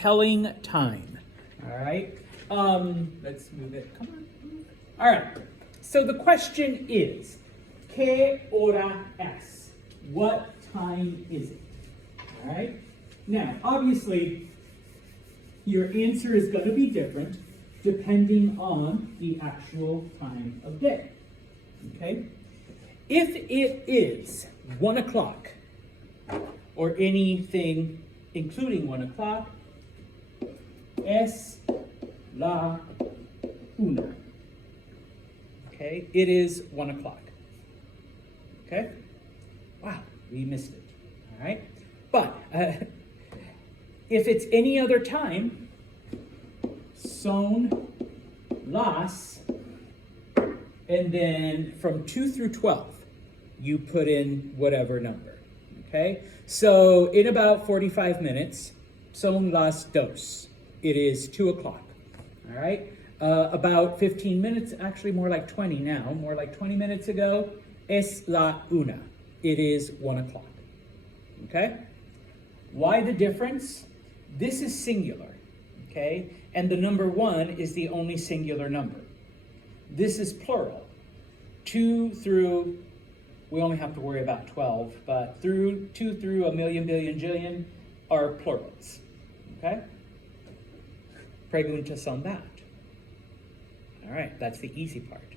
telling time. All right. Let's move it. Come on. All right. So the question is, ¿Qué hora es? What time is it? All right. Now, obviously, your answer is going to be different depending on the actual time of day. Okay? If it is 1 o'clock, or anything including 1 o'clock, es la una. Okay? It is 1 o'clock. Okay? Wow, we missed it. All right? But if it's any other time, son las, and then from 2 through 12, you put in whatever number. Okay? So in about 45 minutes, son las dos. It is 2 o'clock. All right? About 15 minutes, actually more like 20 now, more like 20 minutes ago, es la una. It is 1 o'clock. Okay? Why the difference? This is singular, okay? And the number 1 is the only singular number. This is plural. 2 through, we only have to worry about 12, but 2 through a million, billion, jillion are plurals, okay? Preguntas on that. All right, that's the easy part,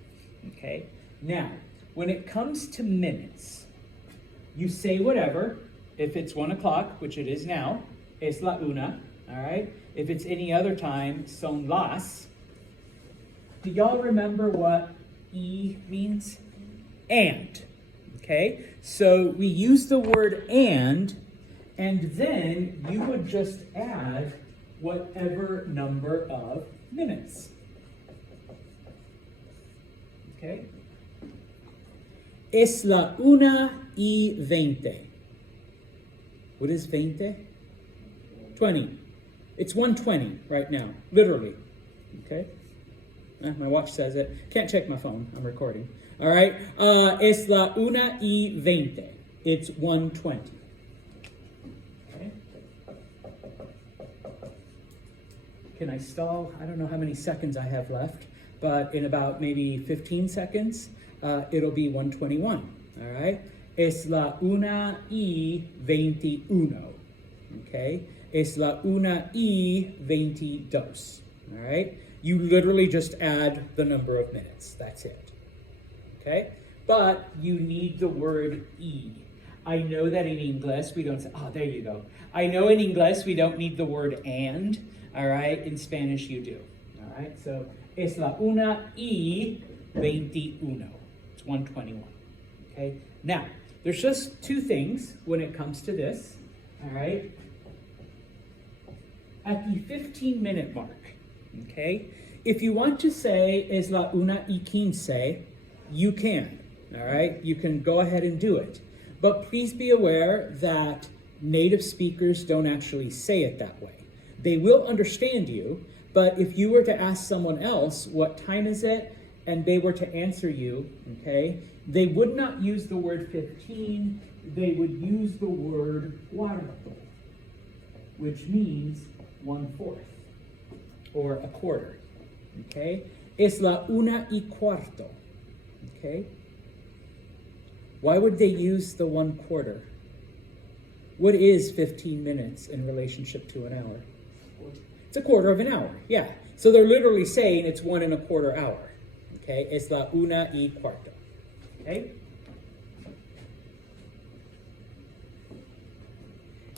okay? Now, when it comes to minutes, you say whatever. If it's 1 o'clock, which it is now, es la una, all right? If it's any other time, son las. Do y'all remember what E means? And, okay? So we use the word and then you would just add whatever number of minutes. Okay? Es la 1:20. What is 20? 20. It's 1:20 right now, literally. Okay? My watch says it. Can't check my phone. I'm recording. All right? Es la 1:20. It's 1:20. Okay? Can I stall? I don't know how many seconds I have left, but in about maybe 15 seconds, it'll be 1:21. All right? Es la 1:21. Okay? Es la 1:22. All right? You literally just add the number of minutes. That's it. Okay? But you need the word E. I know that in English we don't say, oh, there you go. I know in English we don't need the word and. All right? In Spanish you do. All right? So, es la 1:21. It's 1:21. Okay? Now, there's just two things when it comes to this, all right? At the 15-minute mark, okay? If you want to say es la 1:15, you can, all right? You can go ahead and do it. But please be aware that native speakers don't actually say it that way. They will understand you, but if you were to ask someone else, what time is it? And they were to answer you, okay, they would not use the word 15, they would use the word cuarto, which means 1/4, or a quarter, okay? Es la 1:15, okay? Why would they use the 1/4? What is 15 minutes in relationship to an hour? It's a quarter of an hour, yeah. So they're literally saying it's 1 1/4 hour. Okay, es la 1:15. Okay?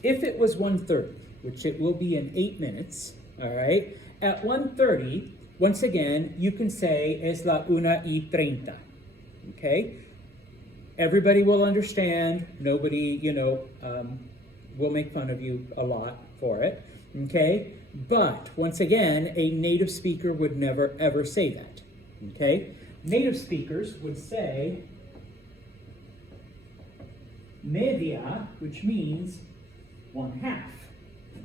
If it was 1:30, which it will be in 8 minutes, all right, at 1:30, once again, you can say es la 1:30. Okay? Everybody will understand. Nobody, will make fun of you a lot for it. Okay? But, once again, a native speaker would never, ever say that. Okay? Native speakers would say media, which means 1/2.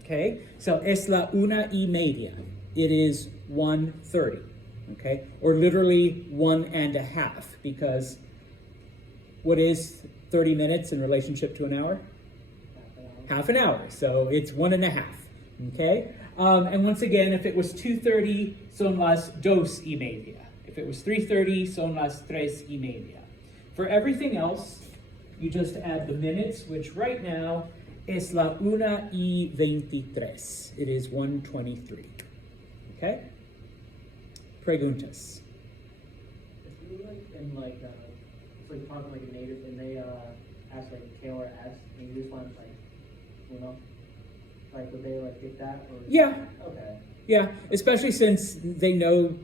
Okay? So, es la 1:30. It is 1:30. Okay? Or literally 1.5, because what is 30 minutes in relationship to an hour? Half an hour. So, it's 1.5. Okay? And once again, if it was 2:30, son las 2:30. If it was 3:30, son las 3:30. For everything else, you just add the minutes, which right now es la 1:23. It is 1:23. Okay? Preguntas. If you it's like talking like a native, and they ask like K or S, and you just want like, like would they like get that? Or Yeah. Okay. Yeah, especially since they know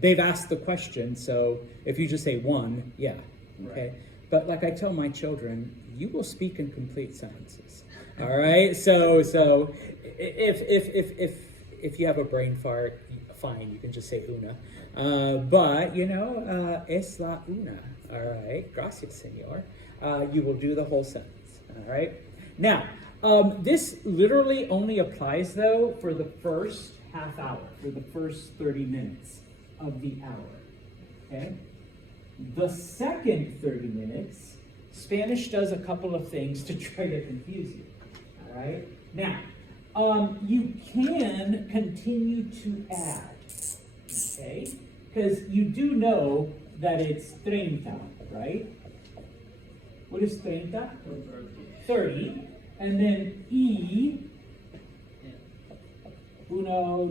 they've asked the question. So if you just say one, yeah, okay. Right. But like I tell my children, you will speak in complete sentences. All right. So if you have a brain fart, fine, you can just say una. But es la una. All right. Gracias, señor. You will do the whole sentence. All right. Now, this literally only applies though for the first half hour, for the first 30 minutes of the hour. Okay. The second 30 minutes, Spanish does a couple of things to try to confuse you. All right. Now, you can continue to add. Okay, because you do know that it's 30, right? What is 30? 30. And then y, 1,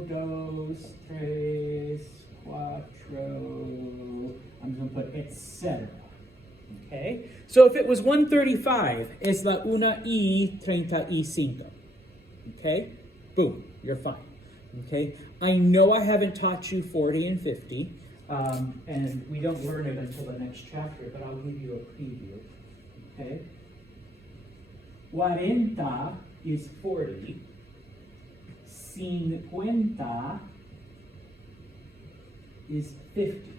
2, 3, 4, I'm going to put etc. Okay? So if it was 1:35, es la 1:35. Okay? Boom, you're fine. Okay? I know I haven't taught you 40 and 50, and we don't learn it until the next chapter, but I'll give you a preview. Okay? 40 is 40. 50 is 50.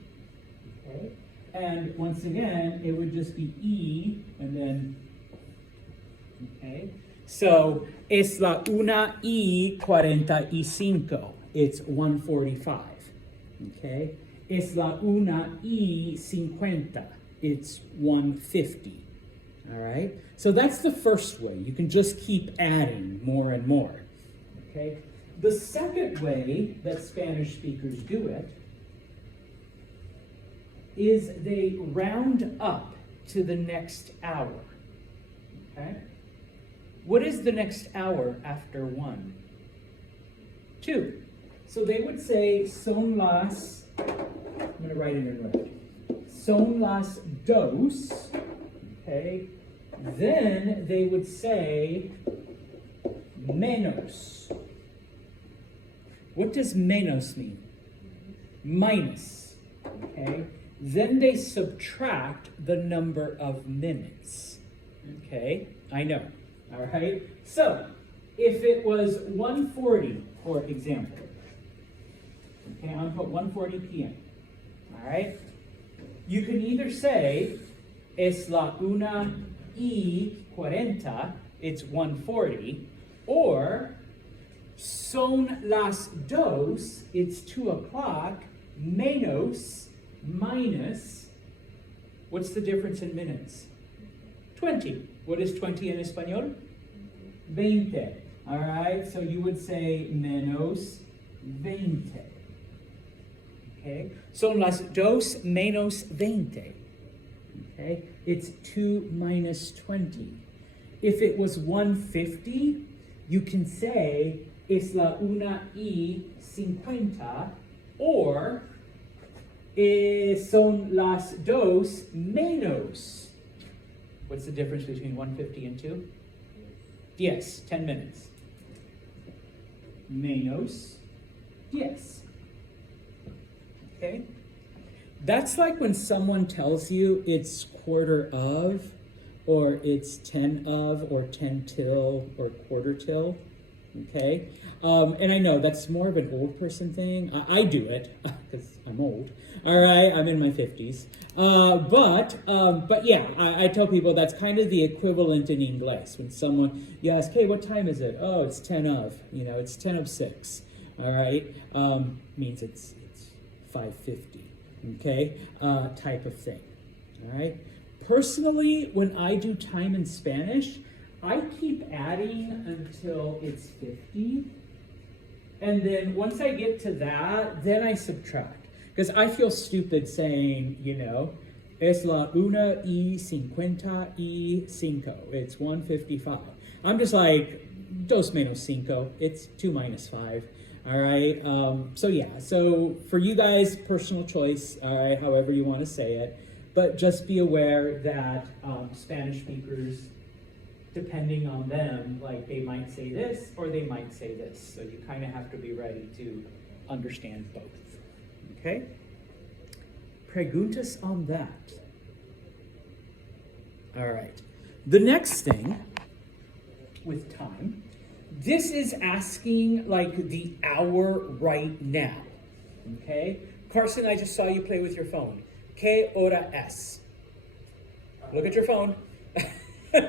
Okay? And once again, it would just be E and then, okay? So, es la 1:45. It's 1:45. Okay? Es la 1:50. It's 1:50. All right? So that's the first way. You can just keep adding more and more. Okay? The second way that Spanish speakers do it is they round up to the next hour. Okay? What is the next hour after 1? 2. So they would say, son las, I'm going to write it in red. Son las dos. Okay? Then they would say, menos. What does menos mean? Minus. Okay? Then they subtract the number of minutes. Okay? I know. All right? So, if it was 1:40, for example, okay, I'm going to put 1:40 p.m. All right? You can either say, es la 1:40, it's 1:40, or son las dos, it's 2 o'clock, menos, minus, what's the difference in minutes? 20. What is 20 in Espanol? 20. All right, so you would say menos 20. Okay, son las dos menos 20. Okay, it's 2 minus 20. If it was 1:50, you can say es la 1:50, or son las dos menos. What's the difference between 1:50 and 2? Yes, 10 minutes. Menos 10. Okay? That's like when someone tells you it's quarter of, or it's 10 of, or 10 till, or quarter till. Okay? And I know that's more of an old person thing. I do it because I'm old. All right, I'm in my 50s. But yeah, I tell people that's kind of the equivalent in English. When you ask, hey, what time is it? Oh, it's 10 of. It's 10 of 6. All right, means it's 5:50. Okay, type of thing. All right. Personally, when I do time in Spanish, I keep adding until it's 50, And then once I get to that, then I subtract. Because I feel stupid saying, es la 1:50 It's 1:55. I'm just like, 2 menos 5. It's 2 minus 5. All right. So for you guys, personal choice. All right. However you want to say it, but just be aware that Spanish speakers, depending on them, like they might say this or they might say this. So you kind of have to be ready to understand both. Okay. Preguntas on that. All right. The next thing with time. This is asking like the hour right now, okay? Carson, I just saw you play with your phone. ¿Qué hora es? Look at your phone. Es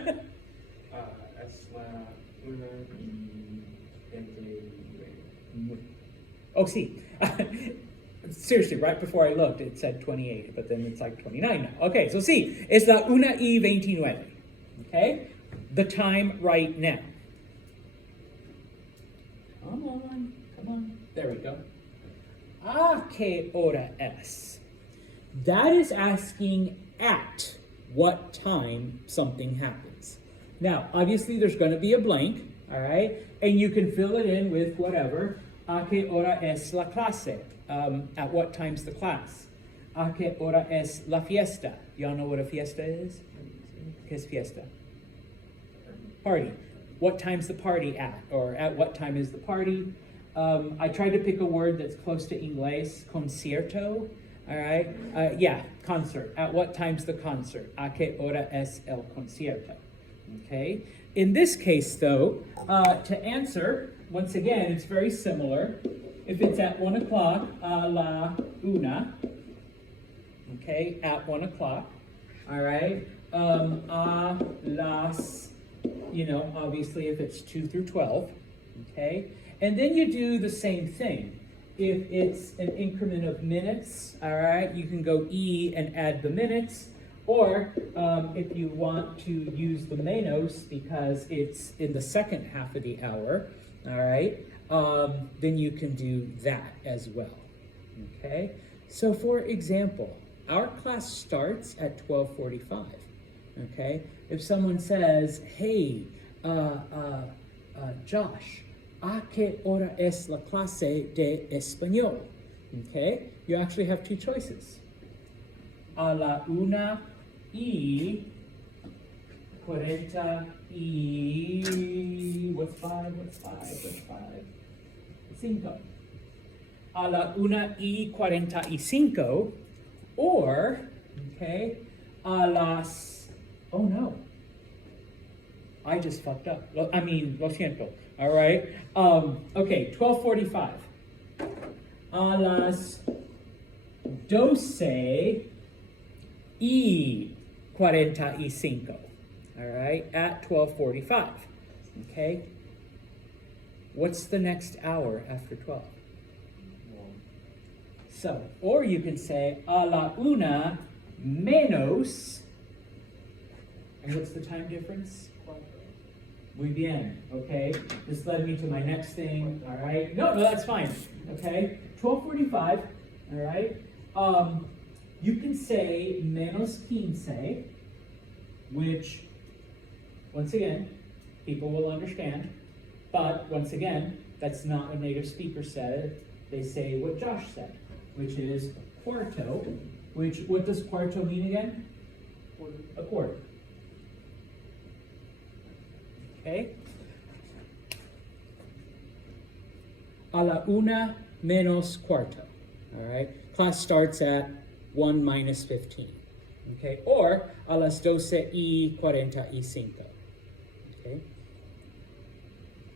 la 1:29. Oh, sí. Seriously, right before I looked, it said 28, but then it's like 29 now. Okay, so sí, es la 1:29, okay? The time right now. Come on. There we go. ¿A qué hora es? That is asking at what time something happens. Now, obviously, there's going to be a blank, all right? And you can fill it in with whatever. ¿A qué hora es la clase? At what time's the class? ¿A qué hora es la fiesta? Y'all know what a fiesta is? ¿Qué es fiesta? Party. What time's the party at? Or at what time is the party? I tried to pick a word that's close to Inglés, concierto, all right? Concert. At what time's the concert? ¿A qué hora es el concierto? Okay? In this case, though, to answer, once again, it's very similar. If it's at 1 o'clock, a la 1, okay, at 1 o'clock, all right? A las, obviously if it's 2 through 12, okay? And then you do the same thing. If it's an increment of minutes, all right, you can go E and add the minutes. Or if you want to use the menos because it's in the second half of the hour, all right, then you can do that as well, okay? So for example, our class starts at 12:45, okay? If someone says, hey, Josh, ¿a qué hora es la clase de español? Okay, you actually have two choices. A la 1:40. What's five? 5. A la 1:45, or, okay, a las, oh no, I just fucked up. Lo siento, all right? Okay, 12:45. A las 12:45, all right, at 12:45, okay? What's the next hour after 12? So, or you can say, a la 1 menos, and what's the time difference? Muy bien, okay? This led me to my next thing, all right? No, that's fine, okay? 12:45, all right? You can say menos 15, which, once again, people will understand, but once again, that's not what native speaker said. They say what Josh said, which is cuarto, which, what does cuarto mean again? A quarter. Okay? A la 1 menos cuarto. All right? Class starts at 1 minus 15. Okay? Or a las 12:45. Okay?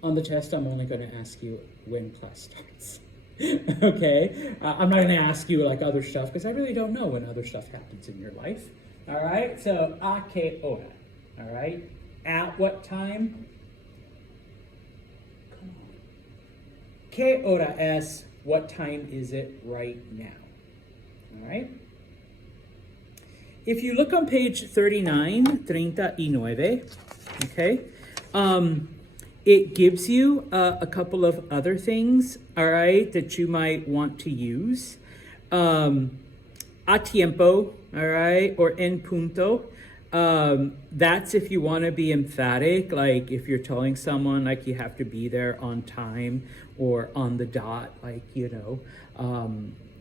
On the test, I'm only going to ask you when class starts. Okay? I'm not going to ask you like other stuff because I really don't know when other stuff happens in your life. All right? So, a qué hora. All right? At what time? Come on. ¿Qué hora es? What time is it right now? All right? If you look on page 39, okay, it gives you a couple of other things, all right, that you might want to use. A tiempo, all right, or en punto. That's if you want to be emphatic, like if you're telling someone like you have to be there on time or on the dot, like,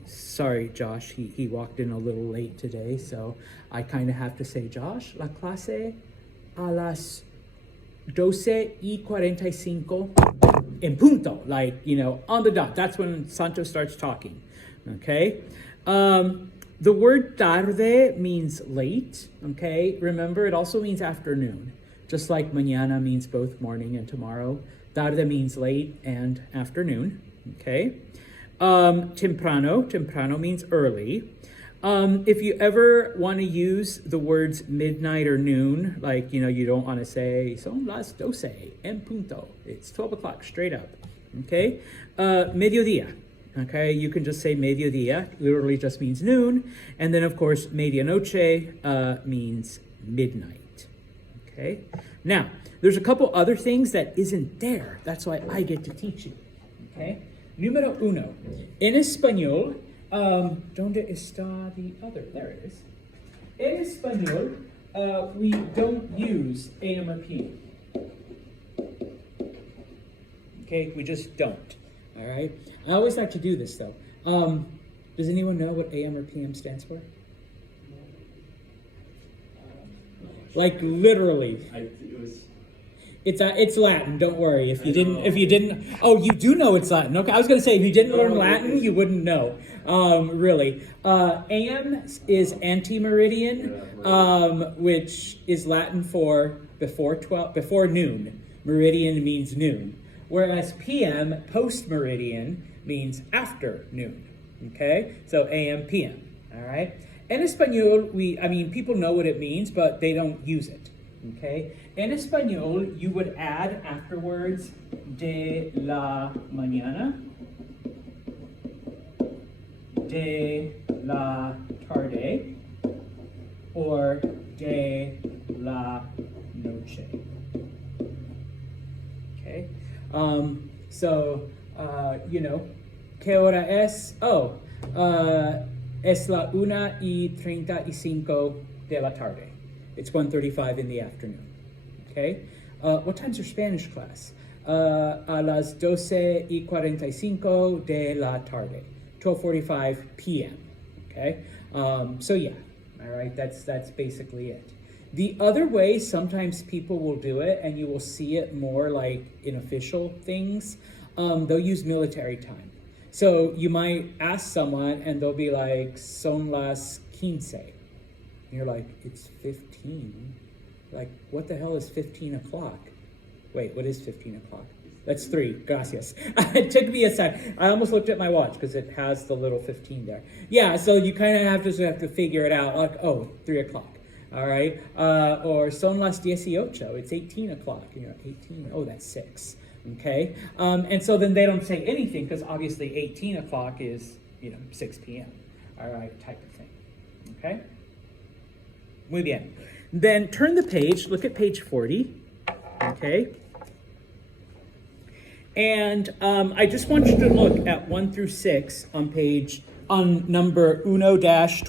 sorry, Josh, he walked in a little late today, so I kind of have to say, Josh, la clase a las 12:45 en punto, like, on the dot. That's when Santo starts talking, okay? The word tarde means late, okay? Remember, it also means afternoon. Just like mañana means both morning and tomorrow. Tarde means late and afternoon, okay? Temprano means early. If you ever want to use the words midnight or noon, like, you don't want to say, son las 12 en punto. It's 12 o'clock, straight up, okay? Mediodía. Okay, you can just say mediodía, literally just means noon. And then, of course, medianoche means midnight. Okay, now, there's a couple other things that isn't there. That's why I get to teach you. Okay, número uno. En español, ¿dónde está the other? There it is. En español, we don't use AM or PM. Okay, we just don't. All right. I always like to do this though. Does anyone know what AM or PM stands for? Like literally. It's Latin. Don't worry. If you didn't. Oh, you do know it's Latin. Okay, I was going to say if you didn't learn Latin, you wouldn't know. Really. AM is antemeridian, which is Latin for before noon. Meridian means noon. Whereas PM, post-meridian, means after noon, okay? So AM, PM, all right? En español, people know what it means, but they don't use it, okay? En español, you would add afterwards de la mañana, de la tarde, or de la noche, okay? ¿Qué hora es? Es la 1:35 de la tarde. It's 1:35 in the afternoon, okay? What time's your Spanish class? A las 12:45 de la tarde, 12:45 p.m., okay? So yeah, all right, that's basically it. The other way sometimes people will do it, and you will see it more like in official things, they'll use military time. So you might ask someone and they'll be like, son las 15. And you're like, it's 15? Like, what the hell is 15 o'clock? Wait, what is 15 o'clock? That's 3, gracias. It took me a sec. I almost looked at my watch because it has the little 15 there. Yeah, so you kind of have to figure it out, like, 3 o'clock. All right, or son las 18, it's 18 o'clock, 18, that's 6, okay? And so then they don't say anything because obviously 18 o'clock is, 6 p.m., all right, type of thing, okay? Muy bien. Then turn the page, look at page 40, okay? And I just want you to look at 1 through 6 on number 1-20.